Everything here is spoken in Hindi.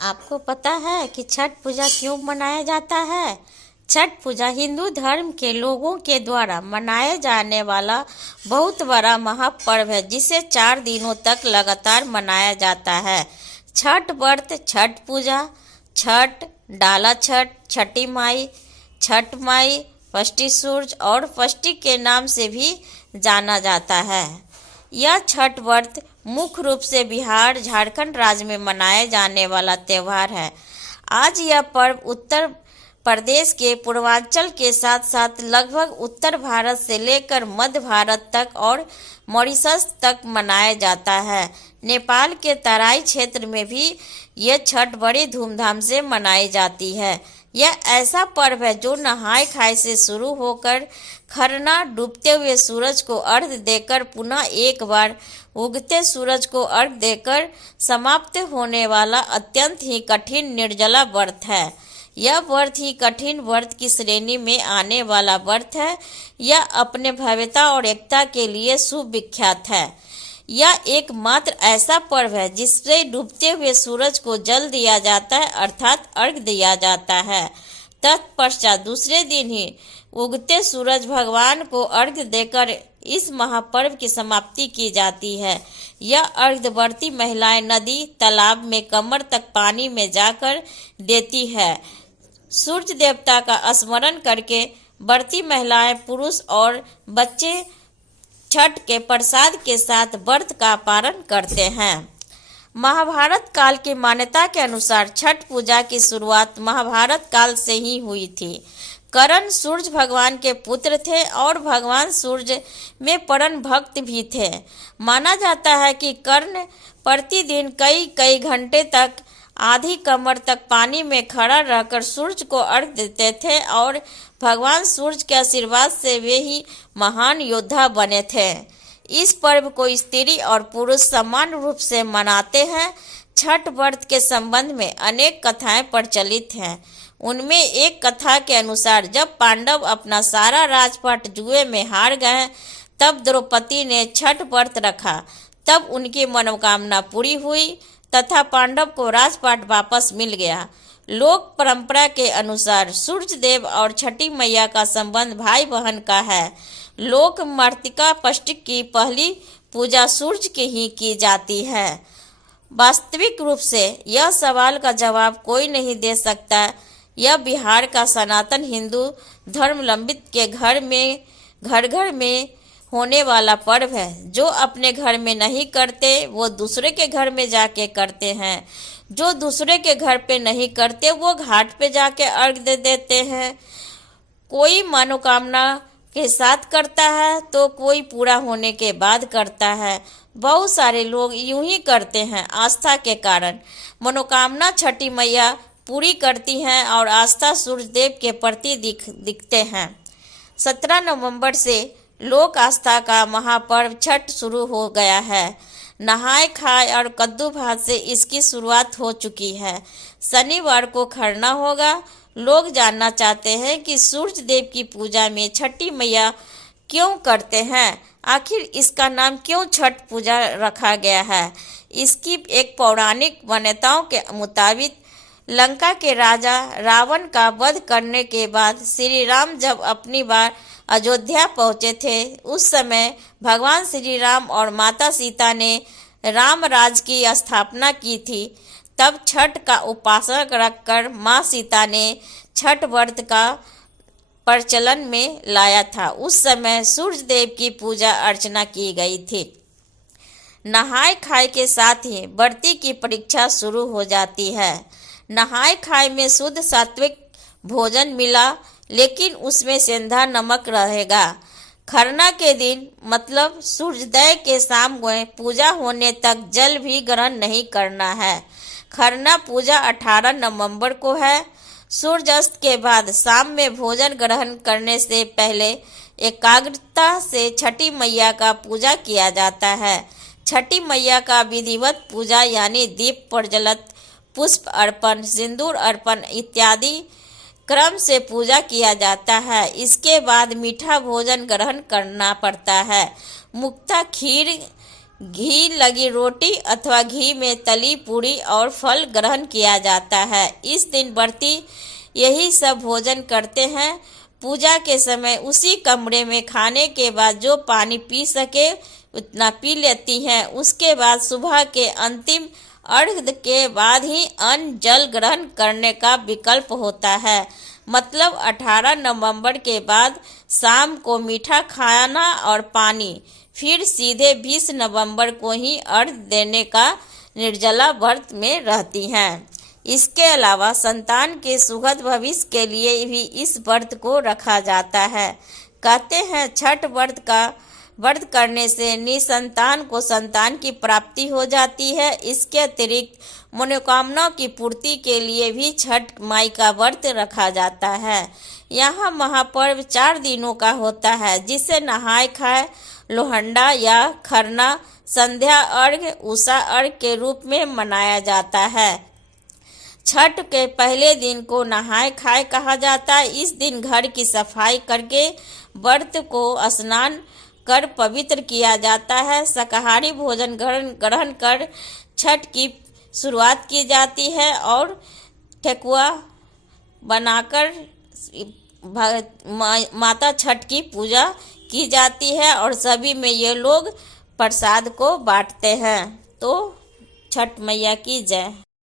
आपको पता है कि छठ पूजा क्यों मनाया जाता है? छठ पूजा हिंदू धर्म के लोगों के द्वारा मनाए जाने वाला बहुत बड़ा महापर्व है, जिसे 4 दिनों तक लगातार मनाया जाता है। छठ व्रत, छठ पूजा, छठ, डाला छठ, छठ माई, षष्ठी सूर्य और षष्ठी के नाम से भी जाना जाता है। यह छठ व्रत मुख्य रूप से बिहार, झारखंड राज्य में मनाए जाने वाला त्यौहार है। आज यह पर्व उत्तर प्रदेश के पूर्वांचल के साथ साथ लगभग उत्तर भारत से लेकर मध्य भारत तक और मॉरिशस तक मनाया जाता है। नेपाल के तराई क्षेत्र में भी यह छठ बड़ी धूमधाम से मनाई जाती है। यह ऐसा पर्व है जो नहाय खाए से शुरू होकर खरना, डूबते हुए सूरज को अर्घ्य देकर पुनः एक बार उगते सूरज को अर्घ्य देकर समाप्त होने वाला अत्यंत ही कठिन निर्जला व्रत है। यह व्रत ही कठिन व्रत की श्रेणी में आने वाला व्रत है। यह अपने भव्यता और एकता के लिए सुविख्यात है। यह एकमात्र ऐसा पर्व है जिससे डूबते हुए सूरज को जल दिया जाता है, अर्थात अर्घ्य दिया जाता है। तत्पश्चात दूसरे दिन ही उगते सूरज भगवान को अर्घ्य देकर इस महापर्व की समाप्ति की जाती है। यह अर्घ्यवर्ती महिलाएं नदी, तालाब में कमर तक पानी में जाकर देती है। सूर्य देवता का स्मरण करके व्रती महिलाएं, पुरुष और बच्चे छठ के प्रसाद के साथ व्रत का पालन करते हैं। महाभारत काल की मान्यता के अनुसार छठ पूजा की शुरुआत महाभारत काल से ही हुई थी। कर्ण सूर्य भगवान के पुत्र थे और भगवान सूर्य में परम भक्त भी थे। माना जाता है कि कर्ण प्रतिदिन कई कई घंटे तक आधी कमर तक पानी में खड़ा रहकर सूर्य को अर्घ्य देते थे और भगवान सूर्य के आशीर्वाद से वे ही महान योद्धा बने थे। इस पर्व को स्त्री और पुरुष समान रूप से मनाते हैं। छठ व्रत के संबंध में अनेक कथाएं प्रचलित हैं। उनमें एक कथा के अनुसार जब पांडव अपना सारा राजपाट जुए में हार गए, तब द्रौपदी ने छठ व्रत रखा। तब उनकी मनोकामना पूरी हुई तथा पांडव को राजपाट वापस मिल गया। लोक परंपरा के अनुसार सूर्य देव और छठी मैया का संबंध भाई बहन का है। लोक मातृका षष्ठी की पहली पूजा सूर्य की ही की जाती है। वास्तविक रूप से यह सवाल का जवाब कोई नहीं दे सकता। यह बिहार का सनातन हिंदू धर्मावलंबित के घर घर में होने वाला पर्व है। जो अपने घर में नहीं करते वो दूसरे के घर में जाके करते हैं। जो दूसरे के घर पे नहीं करते वो घाट पे जाके अर्घ्य दे देते हैं। कोई मनोकामना के साथ करता है तो कोई पूरा होने के बाद करता है। बहुत सारे लोग यूं ही करते हैं आस्था के कारण। मनोकामना छठी मैया पूरी करती हैं और आस्था सूर्य देव के प्रति दिखते हैं। 17 नवंबर से लोक आस्था का महापर्व छठ शुरू हो गया है। नहाय खाए और कद्दू भात से इसकी शुरुआत हो चुकी है। शनिवार को खरना होगा। लोग जानना चाहते हैं कि सूर्य देव की पूजा में छठी मैया क्यों करते हैं, आखिर इसका नाम क्यों छठ पूजा रखा गया है। इसकी एक पौराणिक मान्यताओं के मुताबिक लंका के राजा रावण का वध करने के बाद श्री राम जब अपनी बार अयोध्या पहुंचे थे, उस समय भगवान श्री राम और माता सीता ने राम राज की स्थापना की थी। तब छठ का उपासक रखकर माँ सीता ने छठ व्रत का प्रचलन में लाया था। उस समय सूर्य देव की पूजा अर्चना की गई थी। नहाय खाए के साथ ही व्रती की परीक्षा शुरू हो जाती है। नहाय खाए में शुद्ध सात्विक भोजन मिला, लेकिन उसमें सेंधा नमक रहेगा। खरना के दिन मतलब सूर्योदय के शाम में पूजा होने तक जल भी ग्रहण नहीं करना है। खरना पूजा 18 नवंबर को है। सूर्यास्त के बाद शाम में भोजन ग्रहण करने से पहले एकाग्रता से छठी मैया का पूजा किया जाता है। छठी मैया का विधिवत पूजा यानी दीप प्रज्वलित, पुष्प अर्पण, सिंदूर अर्पण इत्यादि क्रम से पूजा किया जाता है। इसके बाद मीठा भोजन ग्रहण करना पड़ता है। मुख्यतः खीर घी लगी रोटी अथवा घी में तली पूरी और फल ग्रहण किया जाता है। इस दिन व्रती यही सब भोजन करते हैं। पूजा के समय उसी कमरे में खाने के बाद जो पानी पी सके उतना पी लेती हैं। उसके बाद सुबह के अंतिम अर्घ्य के बाद ही अन्न जल ग्रहण करने का विकल्प होता है। मतलब 18 नवंबर के बाद शाम को मीठा खाना और पानी, फिर सीधे 20 नवंबर को ही अर्घ्य देने का निर्जला व्रत में रहती हैं। इसके अलावा संतान के सुखद भविष्य के लिए भी इस व्रत को रखा जाता है। कहते हैं छठ व्रत करने से निसंतान को संतान की प्राप्ति हो जाती है। इसके अतिरिक्त मनोकामनाओं की पूर्ति के लिए भी छठ माई का व्रत रखा जाता है। यहाँ महापर्व 4 दिनों का होता है, जिसे नहाय खाए, लोहंडा या खरना, संध्या अर्घ्य, उषा अर्घ्य के रूप में मनाया जाता है। छठ के पहले दिन को नहाय खाए कहा जाता है। इस दिन घर की सफाई करके व्रत को स्नान कर पवित्र किया जाता है। शाकाहारी भोजन ग्रहण कर छठ की शुरुआत की जाती है और ठेकुआ बनाकर माता छठ की पूजा की जाती है और सभी में ये लोग प्रसाद को बांटते हैं। तो छठ मैया की जय।